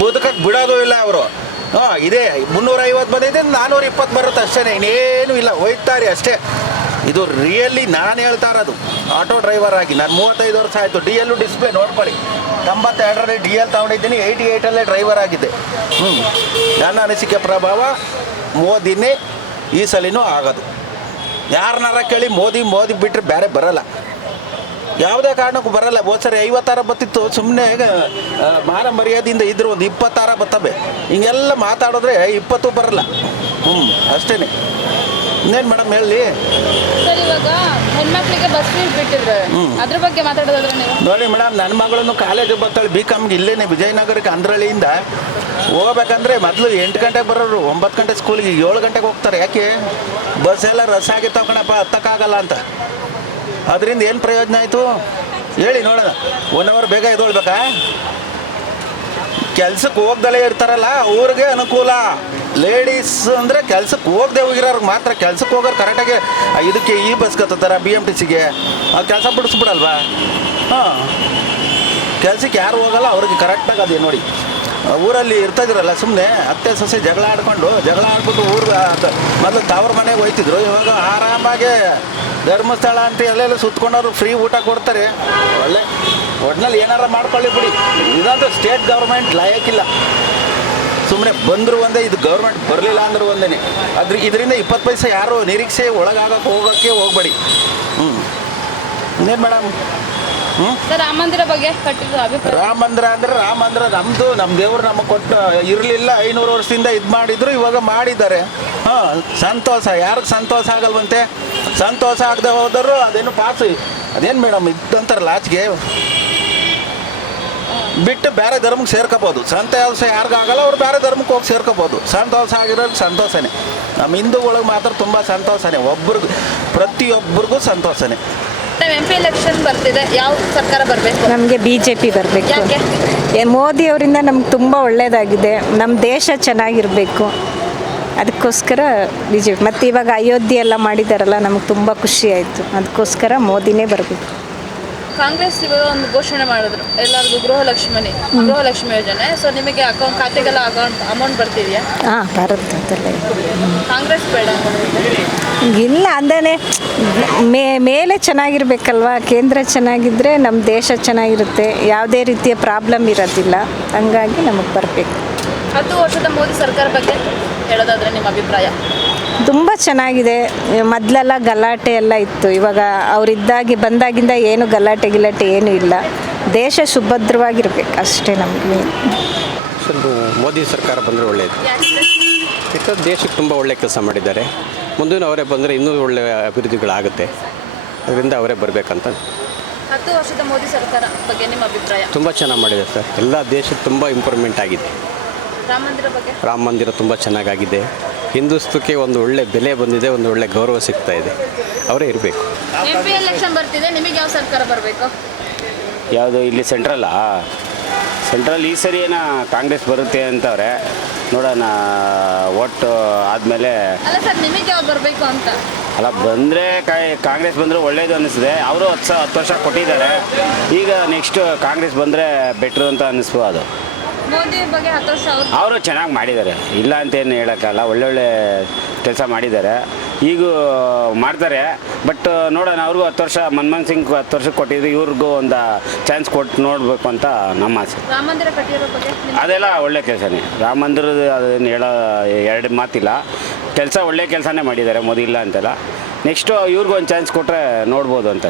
ಬದುಕಕ್ಕೆ ಬಿಡೋದು ಇಲ್ಲ ಅವರು. ಇದೇ 350 ಬಂದೈತೆ, 420 ಬರುತ್ತೆ ಅಷ್ಟೇ, ಇನ್ನೇನು ಇಲ್ಲ, ಹೋಯ್ತಾರೆ ಅಷ್ಟೇ. ಇದು ರಿಯಲಿ ನಾನು ಹೇಳ್ತಾ ಇರೋದು ಆಟೋ ಡ್ರೈವರ್ ಆಗಿ. ನಾನು 35 ವರ್ಷ ಆಯಿತು. ಡಿ ಎಲ್ಲು ಡಿಸ್ಪ್ಲೇ ನೋಡ್ಕೊಳ್ಳಿ, 92ರಲ್ಲಿ ಡಿ ಎಲ್ ತೊಗೊಂಡಿದ್ದೀನಿ, 88ಅಲ್ಲೇ ಡ್ರೈವರ್ ಆಗಿದ್ದೆ. ನನ್ನ ಅನಿಸಿಕೆ ಪ್ರಭಾವ ಮೋದಿನೇ ಈ ಸಲಿನೂ ಆಗೋದು. ಯಾರನ್ನಾರ ಕೇಳಿ ಮೋದಿ ಬಿಟ್ಟರೆ ಬೇರೆ ಬರಲ್ಲ, ಯಾವುದೇ ಕಾರಣಕ್ಕೂ ಬರಲ್ಲ. ಹೋದ ಸರಿ 50 ಬತ್ತಿತ್ತು, ಸುಮ್ಮನೆ ಮಾನ ಮರ್ಯಾದೆಯಿಂದ ಇದ್ರು ಒಂದು 20 ಬರ್ತವೆ. ಹಿಂಗೆಲ್ಲ ಮಾತಾಡಿದ್ರೆ 20 ಬರಲ್ಲ. ಅಷ್ಟೇ. ಇನ್ನೇನು ಮೇಡಮ್ ಹೇಳಿ. ಸರ್, ಇವಾಗ ಹೆಣ್ಮಕ್ಳಿಗೆ ಬಸ್ ಫೀಸ್ ಬಿಟ್ಟಿದ್ರೆ ಅದ್ರ ಬಗ್ಗೆ ಮಾತಾಡೋದಾದ್ರೆ ನೀವು ನೋಡಿ ಮೇಡಮ್, ನನ್ನ ಮಗಳನ್ನು ಕಾಲೇಜಿಗೆ ಬರ್ತಾಳೆ BComಗೆ ಇಲ್ಲೇನೆ ವಿಜಯನಗರಕ್ಕೆ ಅಂದ್ರಳ್ಳಿಯಿಂದ ಹೋಗ್ಬೇಕಂದ್ರೆ ಮೊದಲು 8 ಗಂಟೆಗೆ ಬರೋರು, 9 ಗಂಟೆ ಸ್ಕೂಲಿಗೆ 7 ಗಂಟೆಗೆ ಹೋಗ್ತಾರೆ. ಯಾಕೆ? ಬಸ್ ಎಲ್ಲ ರಸ್ ಆಗಿತ್ತು ಕಣಪ್ಪ, ಹತ್ತಕ್ಕಾಗಲ್ಲ ಅಂತ. ಅದರಿಂದ ಏನು ಪ್ರಯೋಜನ ಆಯಿತು ಹೇಳಿ ನೋಡೋಣ. 1 ಅವರ್ ಬೇಗ ಎದ್ದೊಳ್ಬೇಕಾ? ಕೆಲ್ಸಕ್ಕೆ ಹೋಗ್ದಲೇ ಇರ್ತಾರಲ್ಲ ಅವ್ರಿಗೆ ಅನುಕೂಲ. ಲೇಡೀಸ್ ಅಂದರೆ ಕೆಲ್ಸಕ್ಕೆ ಹೋಗದೆ ಹೋಗಿರೋರ್ಗೆ ಮಾತ್ರ. ಕೆಲ್ಸಕ್ಕೆ ಹೋಗೋರು ಕರೆಕ್ಟಾಗಿ ಇದಕ್ಕೆ ಈ ಬಸ್ ಕತ್ತಾರ BMTCಗೆ, ಕೆಲಸ ಬಿಡಿಸ್ಬಿಡಲ್ವಾ? ಕೆಲ್ಸಕ್ಕೆ ಯಾರು ಹೋಗಲ್ಲ, ಅವ್ರಿಗೆ ಕರೆಕ್ಟಾಗಿ ಅದೇ ನೋಡಿ. ಊರಲ್ಲಿ ಇರ್ತಾಯಿದ್ರಲ್ಲ ಸುಮ್ಮನೆ ಅತ್ತೆ ಸೊಸೆ ಜಗಳ ಆಡ್ಬಿಟ್ಟು ಊರಿಗೆ ಮೊದಲು ತವ್ರ ಮನೆಗೆ ಹೋಯ್ತಿದ್ರು. ಇವಾಗ ಆರಾಮಾಗಿ ಧರ್ಮಸ್ಥಳ ಅಂತ ಎಲ್ಲೆಲ್ಲ ಸುತ್ಕೊಂಡವ್ರು ಫ್ರೀ ಊಟ ಕೊಡ್ತಾರೆ. ಒಟ್ಟಿನಲ್ಲಿ ಏನಾರ ಮಾಡ್ಕೊಳ್ಳಿ ಬಿಡಿ. ಇದಂತೂ ಸ್ಟೇಟ್ ಗೌರ್ಮೆಂಟ್ ಲಾಯಕ್ಕಿಲ್ಲ. ಸುಮ್ಮನೆ ಬಂದರೂ ಒಂದೇ, ಇದು ಗೌರ್ಮೆಂಟ್ ಬರಲಿಲ್ಲ ಅಂದರೂ ಒಂದೇ. ಇದರಿಂದ 20 ಪೈಸೆ ಯಾರು ನಿರೀಕ್ಷೆ ಹೋಗೋಕ್ಕೆ ಹೋಗಬೇಡಿ. ಇನ್ನೇನು ಮೇಡಮ್? ರಾಮ ಮಂದಿರ ಬಗ್ಗೆ ಕಟ್ಟಿದ್ದು ಅಭಿಪ್ರಾಯ. ರಾಮ ಮಂದಿರ ನಮ್ಮದು, ನಮ್ಮ ದೇವರು ನಮಗೆ ಕೊಟ್ಟು ಇರಲಿಲ್ಲ. 500 ವರ್ಷದಿಂದ ಇದು ಮಾಡಿದ್ರು, ಇವಾಗ ಮಾಡಿದ್ದಾರೆ. ಸಂತೋಷ. ಯಾರಿಗೆ ಸಂತೋಷ ಆಗಲ್ವಂತೆ? ಸಂತೋಷ ಆಗದೆ ಹೋದರು ಅದೇನು ಪಾಸು. ಅದೇನು ಮೇಡಮ್ ಇದ್ದಂತಾರಲ್ಲ, ಆಚೆಗೆ ಬಿಟ್ಟು ಬೇರೆ ಧರ್ಮಕ್ಕೆ ಸೇರ್ಕೋಬೋದು. ಸಂತೋಷ ಯಾರಿಗಾಗಲ್ಲ, ಅವ್ರು ಬೇರೆ ಧರ್ಮಕ್ಕೆ ಹೋಗಿ ಸೇರ್ಕೋಬೋದು. ಸಂತೋಷ ಆಗಿರೋದು ಸಂತೋಷನೇ. ನಮ್ಮ ಹಿಂದೂಗಳಿಗೆ ಮಾತ್ರ ತುಂಬ ಸಂತೋಷನೇ. ಪ್ರತಿಯೊಬ್ಬರಿಗೂ ಸಂತೋಷನೇ. MP ಎಲೆಕ್ಷನ್ ಬರ್ತಿದೆ, ಯಾವ ಸರ್ಕಾರ ಬರಬೇಕು? ನಮಗೆ BJP ಬರಬೇಕು. ಯಾಕೆ? ಮೋದಿ ಅವರಿಂದ ನಮ್ಗೆ ತುಂಬ ಒಳ್ಳೆಯದಾಗಿದೆ. ನಮ್ಮ ದೇಶ ಚೆನ್ನಾಗಿರಬೇಕು, ಅದಕ್ಕೋಸ್ಕರ BJP. ಮತ್ತು ಇವಾಗ ಅಯೋಧ್ಯೆ ಎಲ್ಲ ಮಾಡಿದಾರಲ್ಲ, ನಮಗೆ ತುಂಬ ಖುಷಿ ಆಯಿತು. ಅದಕ್ಕೋಸ್ಕರ ಮೋದಿನೇ ಬರಬೇಕು. ಕಾಂಗ್ರೆಸ್ ಇವಾಗ ಒಂದು ಘೋಷಣೆ ಮಾಡಿದ್ರು ಎಲ್ಲರಿಗೂ ಗೃಹಲಕ್ಷ್ಮಿ ಯೋಜನೆ. ಸೊ ನಿಮಗೆ ಖಾತೆಗೆಲ್ಲ ಅಮೌಂಟ್ ಬರ್ತಿದೆಯಾ? ಬರುತ್ತೆ. ಕಾಂಗ್ರೆಸ್ ಬೇಡ ಇಲ್ಲ ಅಂದರೆ ಮೇಲೆ ಚೆನ್ನಾಗಿರ್ಬೇಕಲ್ವ. ಕೇಂದ್ರ ಚೆನ್ನಾಗಿದ್ದರೆ ನಮ್ಮ ದೇಶ ಚೆನ್ನಾಗಿರುತ್ತೆ, ಯಾವುದೇ ರೀತಿಯ ಪ್ರಾಬ್ಲಮ್ ಇರೋದಿಲ್ಲ. ಹಂಗಾಗಿ ನಮಗೆ ಬರಬೇಕು. 10 ವರ್ಷದ ಮೋದಿ ಸರ್ಕಾರ ಬಗ್ಗೆ ಹೇಳೋದಾದ್ರೆ ನಿಮ್ಮ ಅಭಿಪ್ರಾಯ? ತುಂಬ ಚೆನ್ನಾಗಿದೆ. ಮೊದಲೆಲ್ಲ ಗಲಾಟೆ ಎಲ್ಲ ಇತ್ತು, ಇವಾಗ ಬಂದಾಗಿಂದ ಏನು ಗಲಾಟೆ ಏನೂ ಇಲ್ಲ. ದೇಶ ಸುಭದ್ರವಾಗಿರ್ಬೇಕು ಅಷ್ಟೇ ನಮಗೆ. ಸ್ವಲ್ಪ ಮೋದಿ ಸರ್ಕಾರ ಬಂದರೆ ಒಳ್ಳೆಯದು. ಯಾಕಂದರೆ ದೇಶಕ್ಕೆ ತುಂಬ ಒಳ್ಳೆಯ ಕೆಲಸ ಮಾಡಿದ್ದಾರೆ. ಮುಂದಿನ ಅವರೇ ಬಂದರೆ ಇನ್ನೂ ಒಳ್ಳೆಯ ಅಭಿವೃದ್ಧಿಗಳಾಗುತ್ತೆ. ಅದರಿಂದ ಅವರೇ ಬರಬೇಕಂತ. 10 ವರ್ಷದ ಮೋದಿ ಸರ್ಕಾರ ಬಗ್ಗೆ ನಿಮ್ಮ ಅಭಿಪ್ರಾಯ? ತುಂಬ ಚೆನ್ನಾಗಿ ಮಾಡಿದೆ ಸರ್. ಎಲ್ಲ ದೇಶಕ್ಕೆ ತುಂಬ ಇಂಪ್ರೂವ್ಮೆಂಟ್ ಆಗಿದೆ. ರಾಮ ಮಂದಿರ ಬಗ್ಗೆ? ರಾಮ ಮಂದಿರ ತುಂಬ ಚೆನ್ನಾಗಾಗಿದೆ. ಹಿಂದುತ್ವಕ್ಕೆ ಒಂದು ಒಳ್ಳೆ ಬೆಲೆ ಬಂದಿದೆ, ಒಂದು ಒಳ್ಳೆ ಗೌರವ ಸಿಗ್ತಾ ಇದೆ. ಅವರೇ ಇರಬೇಕು. MP ಎಲೆಕ್ಷನ್ ಬರ್ತಿದೆ, ನಿಮಗೆ ಯಾವ ಸರ್ಕಾರ ಬರಬೇಕು? ಯಾವುದು ಇಲ್ಲಿ ಸೆಂಟ್ರಲ್ಲಾ? ಸೆಂಟ್ರಲ್ ಈ ಸರಿ ಏನೋ ಕಾಂಗ್ರೆಸ್ ಬರುತ್ತೆ ಅಂತವ್ರೆ, ನೋಡೋಣ ಒಟ್ಟು ಆದಮೇಲೆ. ಅಲ್ಲ ಸರ್, ನಿಮಗೆ ಯಾವ್ದು ಬರಬೇಕು ಅಂತ? ಅಲ್ಲ, ಬಂದರೆ ಕಾಂಗ್ರೆಸ್ ಬಂದರೆ ಒಳ್ಳೇದು ಅನ್ನಿಸ್ತದೆ. ಅವರು 10 ವರ್ಷ ಕೊಟ್ಟಿದ್ದಾರೆ, ಈಗ ನೆಕ್ಸ್ಟ್ ಕಾಂಗ್ರೆಸ್ ಬಂದರೆ ಬೆಟ್ರು ಅಂತ ಅನ್ನಿಸ್ಬೋದು. ಮೋದಿ ಬಗ್ಗೆ 10 ವರ್ಷ ಅವರು ಚೆನ್ನಾಗಿ ಮಾಡಿದ್ದಾರೆ, ಇಲ್ಲ ಅಂತೇನು ಹೇಳೋಕ್ಕಲ್ಲ. ಒಳ್ಳೊಳ್ಳೆ ಕೆಲಸ ಮಾಡಿದ್ದಾರೆ, ಈಗ ಮಾಡ್ತಾರೆ. ಬಟ್ ನೋಡೋಣ, ಅವ್ರಿಗೂ 10 ವರ್ಷ, ಮನಮೋಹನ್ ಸಿಂಗ್ 10 ವರ್ಷ ಕೊಟ್ಟಿದ್ರು, ಇವ್ರಿಗೂ ಒಂದು ಚಾನ್ಸ್ ಕೊಟ್ಟು ನೋಡಬೇಕು ಅಂತ ನಮ್ಮ ಆಸೆ. ರಾಮ ಮಂದಿರ ಕಟ್ಟಿರೋ ಬಗ್ಗೆ ಅದೆಲ್ಲ ಒಳ್ಳೆ ಕೆಲಸನೇ. ರಾಮ ಮಂದಿರದ ಅದನ್ನು ಹೇಳೋ ಎರಡು ಮಾತಿಲ್ಲ, ಕೆಲಸ ಒಳ್ಳೆ ಕೆಲಸನೇ ಮಾಡಿದ್ದಾರೆ, ಮೋದಿ ಇಲ್ಲ ಅಂತಲ್ಲ. ನೆಕ್ಸ್ಟು ಇವ್ರಿಗೂ ಒಂದು ಚಾನ್ಸ್ ಕೊಟ್ಟರೆ ನೋಡ್ಬೋದು ಅಂತ.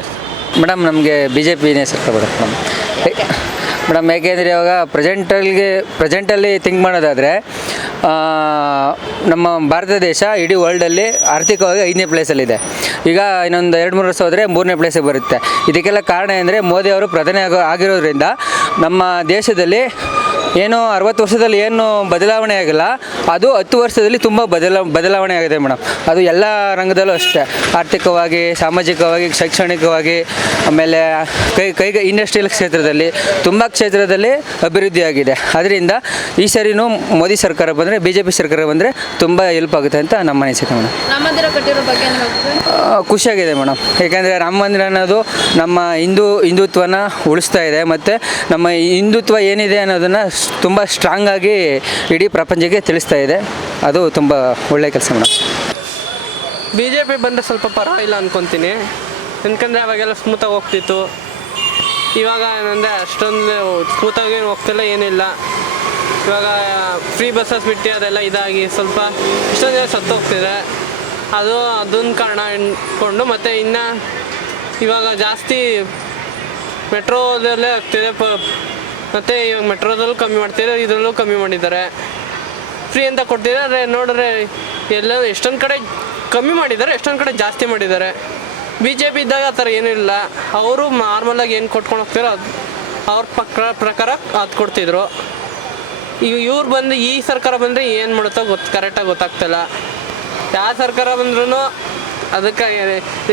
ಮೇಡಮ್, ನಮಗೆ BJPನೇ ಸರ್ಕಾರ ಬರುತ್ತೆ ಮೇಡಮ್. ಯಾಕೆಂದರೆ ಇವಾಗ ಪ್ರೆಸೆಂಟಲ್ಲಿ ಥಿಂಕ್ ಮಾಡೋದಾದರೆ ನಮ್ಮ ಭಾರತ ದೇಶ ಇಡೀ ವರ್ಲ್ಡಲ್ಲಿ ಆರ್ಥಿಕವಾಗಿ 5ನೇ ಪ್ಲೇಸಲ್ಲಿದೆ. ಈಗ ಇನ್ನೊಂದು 2-3 ವರ್ಷ ಹೋದರೆ 3ನೇ ಪ್ಲೇಸಿಗೆ ಬರುತ್ತೆ. ಇದಕ್ಕೆಲ್ಲ ಕಾರಣ ಅಂದರೆ ಮೋದಿ ಅವರು ಪ್ರಧಾನಿ ಆಗಿರೋದ್ರಿಂದ ನಮ್ಮ ದೇಶದಲ್ಲಿ ಏನು 60 ವರ್ಷದಲ್ಲಿ ಏನು ಬದಲಾವಣೆ ಆಗಿಲ್ಲ, ಅದು 10 ವರ್ಷದಲ್ಲಿ ತುಂಬ ಬದಲಾವಣೆ ಆಗಿದೆ ಮೇಡಮ್. ಅದು ಎಲ್ಲ ರಂಗದಲ್ಲೂ ಅಷ್ಟೇ, ಆರ್ಥಿಕವಾಗಿ, ಸಾಮಾಜಿಕವಾಗಿ, ಶೈಕ್ಷಣಿಕವಾಗಿ, ಆಮೇಲೆ ಕೈಗೆ ಇಂಡಸ್ಟ್ರಿಯಲ್ ಕ್ಷೇತ್ರದಲ್ಲಿ ತುಂಬ ಕ್ಷೇತ್ರದಲ್ಲಿ ಅಭಿವೃದ್ಧಿಯಾಗಿದೆ. ಅದರಿಂದ ಈ ಸರಿನೂ ಮೋದಿ ಸರ್ಕಾರ ಬಂದರೆ, BJP ಸರ್ಕಾರ ಬಂದರೆ ತುಂಬ ಹೆಲ್ಪ್ ಆಗುತ್ತೆ ಅಂತ ನಮ್ಮ ಅನಿಸಿಕೆ ಮೇಡಮ್. ರಾಮ ಮಂದಿರ ಕಟ್ಟಿರೋ ಬಗ್ಗೆ ಖುಷಿಯಾಗಿದೆ ಮೇಡಮ್. ಯಾಕೆಂದರೆ ರಾಮ ಮಂದಿರ ಅನ್ನೋದು ನಮ್ಮ ಹಿಂದುತ್ವನ ಉಳಿಸ್ತಾ ಇದೆ, ಮತ್ತು ನಮ್ಮ ಹಿಂದುತ್ವ ಏನಿದೆ ಅನ್ನೋದನ್ನು ತುಂಬ ಸ್ಟ್ರಾಂಗಾಗಿ ಇಡೀ ಪ್ರಪಂಚಕ್ಕೆ ತಿಳಿಸ್ತಾ ಇದೆ. ಅದು ತುಂಬ ಒಳ್ಳೆಯ ಕೆಲಸ ಮೇಡಮ್. BJP ಬಂದರೆ ಸ್ವಲ್ಪ ಪರವಾಗಿಲ್ಲ ಅಂದ್ಕೊತೀನಿ, ಯಾಕಂದರೆ ಅವಾಗೆಲ್ಲ ಸ್ಮೂತಾಗಿ ಹೋಗ್ತಿತ್ತು. ಇವಾಗ ಏನಂದರೆ ಅಷ್ಟೊಂದು ಸ್ಮೂತಾಗಿ ಹೋಗ್ತಿಲ್ಲ, ಏನಿಲ್ಲ. ಇವಾಗ ಫ್ರೀ ಬಸ್ಸಸ್ ಬಿಟ್ಟು ಅದೆಲ್ಲ ಇದಾಗಿ ಸ್ವಲ್ಪ ಇಷ್ಟೊಂದು ಜನ ಸತ್ತು ಹೋಗ್ತಿದೆ. ಅದೊಂದು ಕಾರಣ ಇಟ್ಕೊಂಡು, ಮತ್ತು ಇನ್ನು ಇವಾಗ ಜಾಸ್ತಿ ಮೆಟ್ರೋದಲ್ಲೇ ಆಗ್ತಿದೆ. ಮತ್ತು ಇವಾಗ ಮೆಟ್ರೋದಲ್ಲೂ ಕಮ್ಮಿ ಮಾಡ್ತಿದ್ದಾರೆ, ಇದರಲ್ಲೂ ಕಮ್ಮಿ ಮಾಡಿದ್ದಾರೆ. ಫ್ರೀ ಅಂತ ಕೊಡ್ತಿದ್ದಾರೆ, ನೋಡಿದ್ರೆ ಎಲ್ಲ ಎಷ್ಟೊಂದು ಕಡೆ ಕಮ್ಮಿ ಮಾಡಿದ್ದಾರೆ, ಎಷ್ಟೊಂದು ಕಡೆ ಜಾಸ್ತಿ ಮಾಡಿದ್ದಾರೆ. BJP ಇದ್ದಾಗ ಆ ಥರ ಏನೂ ಇಲ್ಲ. ಅವರು ನಾರ್ಮಲಾಗಿ ಏನು ಕೊಟ್ಕೊಂಡು ಹೋಗ್ತಾರೋ ಅದು ಅವ್ರ ಪ್ರಕಾರ ಅದು ಕೊಡ್ತಿದ್ರು. ಈಗ ಇವ್ರು ಬಂದು ಈ ಸರ್ಕಾರ ಬಂದರೆ ಏನು ಮಾಡುತ್ತೋ ಕರೆಕ್ಟಾಗಿ ಗೊತ್ತಾಗ್ತಿಲ್ಲ. ಯಾವ ಸರ್ಕಾರ ಬಂದ್ರೂ ಅದಕ್ಕೆ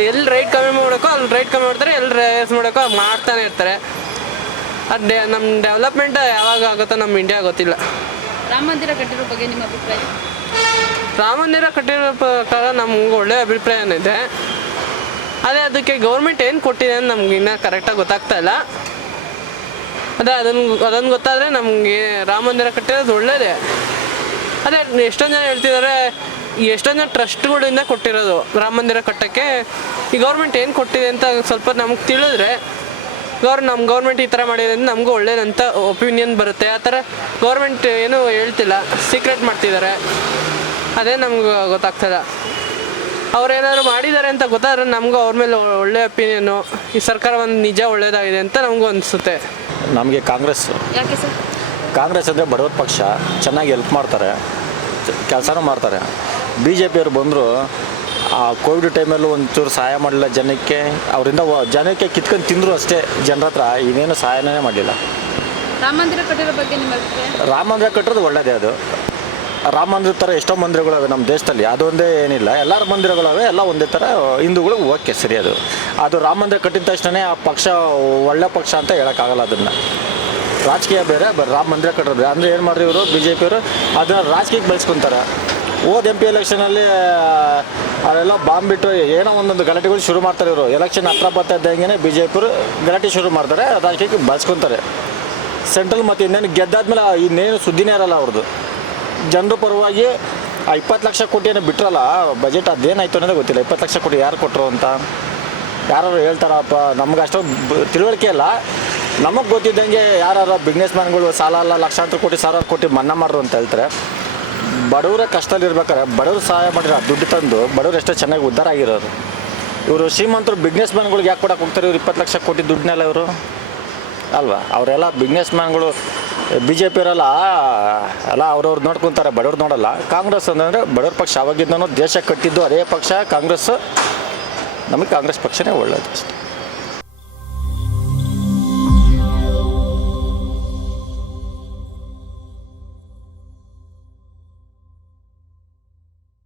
ಎಲ್ಲಿ ರೈಟ್ ಕಮ್ಮಿ ಮಾಡಬೇಕೋ ಅಲ್ಲಿ ರೈಟ್ ಕಮ್ಮಿ ಮಾಡ್ತಾರೆ, ಎಲ್ಲಿ ರೇಸ್ ಮಾಡಬೇಕೋ ಮಾಡ್ತಾನೆ ಇರ್ತಾರೆ. ಅದು ನಮ್ಮ ಡೆವಲಪ್ಮೆಂಟ್ ಯಾವಾಗ ಆಗುತ್ತೋ ನಮ್ಮ ಇಂಡಿಯಾ ಗೊತ್ತಿಲ್ಲ. ರಾಮ ಮಂದಿರ ಕಟ್ಟಿರೋ ಬಗ್ಗೆ ನಿಮ್ಮ ಅಭಿಪ್ರಾಯ? ರಾಮ ಮಂದಿರ ಕಟ್ಟಿರೋ ಪ್ರಕಾರ ನಮ್ಗೆ ಒಳ್ಳೆಯ ಅಭಿಪ್ರಾಯ ಇದೆ. ಅದೇ ಅದಕ್ಕೆ ಗೌರ್ಮೆಂಟ್ ಏನು ಕೊಟ್ಟಿದೆ ಅಂತ ನಮ್ಗೆ ಇನ್ನೂ ಕರೆಕ್ಟಾಗಿ ಗೊತ್ತಾಗ್ತಾ ಇಲ್ಲ. ಅದನ್ನು ಗೊತ್ತಾದರೆ ನಮಗೆ ರಾಮ ಮಂದಿರ ಕಟ್ಟಿರೋದು ಒಳ್ಳೆಯದೇ. ಅದೇ ಎಷ್ಟೊಂದು ಜನ ಹೇಳ್ತಿದ್ದಾರೆ, ಎಷ್ಟೊಂದು ಜನ ಟ್ರಸ್ಟ್ಗಳಿಂದ ಕೊಟ್ಟಿರೋದು ರಾಮ ಮಂದಿರ ಕಟ್ಟೋಕ್ಕೆ. ಈ ಗೌರ್ಮೆಂಟ್ ಏನು ಕೊಟ್ಟಿದೆ ಅಂತ ಸ್ವಲ್ಪ ನಮ್ಗೆ ತಿಳಿದ್ರೆ, ನಮ್ಮ ಗೌರ್ಮೆಂಟ್ ಈ ಥರ ಮಾಡಿದೆ ಅಂತ ನಮಗೂ ಒಳ್ಳೇದಂತ ಒಪಿನಿಯನ್ ಬರುತ್ತೆ. ಆ ಥರ ಗೌರ್ಮೆಂಟ್ ಏನೂ ಹೇಳ್ತಿಲ್ಲ, ಸೀಕ್ರೆಟ್ ಮಾಡ್ತಿದ್ದಾರೆ. ಅದೇ ನಮ್ಗೆ ಗೊತ್ತಾಗ್ತದೆ. ಅವ್ರೇನಾದ್ರು ಮಾಡಿದ್ದಾರೆ ಅಂತ ಗೊತ್ತಾದ್ರೆ ನಮಗೂ ಅವ್ರ ಮೇಲೆ ಒಳ್ಳೆ ಒಪಿನಿಯನ್ನು, ಈ ಸರ್ಕಾರ ಒಂದು ನಿಜ ಒಳ್ಳೇದಾಗಿದೆ ಅಂತ ನಮಗೂ ಅನಿಸುತ್ತೆ. ನಮಗೆ ಕಾಂಗ್ರೆಸ್ ಅಂದರೆ ಬಡವರ ಪಕ್ಷ, ಚೆನ್ನಾಗಿ ಹೆಲ್ಪ್ ಮಾಡ್ತಾರೆ, ಕೆಲಸನೂ ಮಾಡ್ತಾರೆ. BJP ಅವ್ರು ಬಂದರು ಆ ಕೋವಿಡ್ ಟೈಮಲ್ಲೂ ಒಂಚೂರು ಸಹಾಯ ಮಾಡಲಿಲ್ಲ ಜನಕ್ಕೆ. ಅವರಿಂದ ಜನಕ್ಕೆ ಕಿತ್ಕೊಂಡು ತಿಂದರು ಅಷ್ಟೇ, ಜನರ ಹತ್ರ ಇನ್ನೇನು ಸಹಾಯನೇ ಮಾಡಲಿಲ್ಲ. ರಾಮ ಮಂದಿರ ಕಟ್ಟಿರೋ ಬಗ್ಗೆ ನಿಮ್ಮ ಅಭಿಪ್ರಾಯ? ರಾಮ ಮಂದಿರ ಕಟ್ಟಿರೋದು ಒಳ್ಳೆಯದೇ. ಅದು ರಾಮ ಮಂದಿರ ಥರ ಎಷ್ಟೋ ಮಂದಿರಗಳವೆ ನಮ್ಮ ದೇಶದಲ್ಲಿ, ಅದೊಂದೇ ಏನಿಲ್ಲ, ಎಲ್ಲರ ಮಂದಿರಗಳವೆ, ಎಲ್ಲ ಒಂದೇ ಥರ ಹಿಂದೂಗಳು ಓಕೆ ಸರಿ. ಅದು ರಾಮ ಮಂದಿರ ಕಟ್ಟಿದ ತಕ್ಷಣ ಆ ಪಕ್ಷ ಒಳ್ಳೆ ಪಕ್ಷ ಅಂತ ಹೇಳೋಕ್ಕಾಗಲ್ಲ. ಅದನ್ನು ರಾಜಕೀಯ ಬೇರೆ, ರಾಮ ಮಂದಿರ ಕಟ್ಟೋದು ಬೇರೆ. ಅಂದರೆ ಏನು ಮಾಡ್ರಿ ಇವರು BJP ಅವರು ಅದನ್ನು ರಾಜಕೀಯಕ್ಕೆ ಬೆಳೆಸ್ಕೊತಾರೆ. MP ಎಲೆಕ್ಷನಲ್ಲಿ ಅವೆಲ್ಲ ಬಾಂಬ್ ಬಿಟ್ಟು ಏನೋ ಒಂದೊಂದು ಗಲಾಟೆಗಳು ಶುರು ಮಾಡ್ತಾರೆ ಇವರು. ಎಲೆಕ್ಷನ್ ಹತ್ರ ಬರ್ತಾ ಇದ್ದಂಗೆ BJP ಅವರು ಗಲಾಟೆ ಶುರು ಮಾಡ್ತಾರೆ, ರಾಜಕೀಯಕ್ಕೆ ಬಳಸ್ಕೊತಾರೆ. ಸೆಂಟ್ರಲ್ ಮತ್ತು ಇನ್ನೇನು ಗೆದ್ದಾದ್ಮೇಲೆ ಇನ್ನೇನು ಸುದ್ದಿನೇ ಇರಲ್ಲ ಅವ್ರದ್ದು. ಜನರ ಪರವಾಗಿ ಆ 20 ಲಕ್ಷ ಕೋಟಿಯನ್ನು ಬಿಟ್ರಲ್ಲ ಬಜೆಟ್, ಅದೇನಾಯ್ತು ಅನ್ನೋದೇ ಗೊತ್ತಿಲ್ಲ. 20 ಲಕ್ಷ ಕೋಟಿ ಯಾರು ಕೊಟ್ಟರು ಅಂತ ಯಾರು ಹೇಳ್ತಾರಪ್ಪ, ನಮ್ಗೆ ಅಷ್ಟೊಂದು ತಿಳುವಳಿಕೆ ಇಲ್ಲ. ನಮಗೆ ಗೊತ್ತಿದ್ದಂಗೆ ಯಾರು ಬಿಸ್ನೆಸ್ ಮ್ಯಾನ್ಗಳು ಸಾಲ ಎಲ್ಲ ಲಕ್ಷಾಂತರ ಕೋಟಿ, ಸಾವಿರಾರು ಕೋಟಿ ಮನ್ನಾ ಮಾಡ್ರು ಅಂತ ಹೇಳ್ತಾರೆ. ಬಡವರ ಕಷ್ಟದಲ್ಲಿ ಇರ್ಬೇಕಾದ್ರೆ ಬಡವರು ಸಹಾಯ ಮಾಡಿರೋ ದುಡ್ಡು ತಂದು ಬಡವರು ಎಷ್ಟೋ ಚೆನ್ನಾಗಿ ಉದ್ಧಾರ ಆಗಿರೋರು. ಇವರು ಶ್ರೀಮಂತರು ಬಿಸ್ನೆಸ್ ಮ್ಯಾನ್ಗಳಿಗೆ ಯಾಕೆ ಕೊಡೋಕೆ ಹೋಗ್ತಾರೆ ಇವರು 20 ಲಕ್ಷ ಕೋಟಿ ದುಡ್ಡನ್ನೆಲ್ಲ ಇವರು ಅಲ್ವಾ? ಅವರೆಲ್ಲ ಬಿಸ್ನೆಸ್ ಮ್ಯಾನ್ಗಳು. BJP ಅವರೆಲ್ಲ ಎಲ್ಲ ಅವ್ರವ್ರು ನೋಡ್ಕೊತಾರೆ, ಬಡವ್ರು ನೋಡಲ್ಲ. ಕಾಂಗ್ರೆಸ್ ಅಂದರೆ ಬಡವ್ರ ಪಕ್ಷ, ಆವಾಗಿದ್ದನೂ ದೇಶ ಕಟ್ಟಿದ್ದು ಅದೇ ಪಕ್ಷ ಕಾಂಗ್ರೆಸ್. ನಮಗೆ ಕಾಂಗ್ರೆಸ್ ಪಕ್ಷನೇ ಒಳ್ಳೆಯದು ಅಷ್ಟೇ.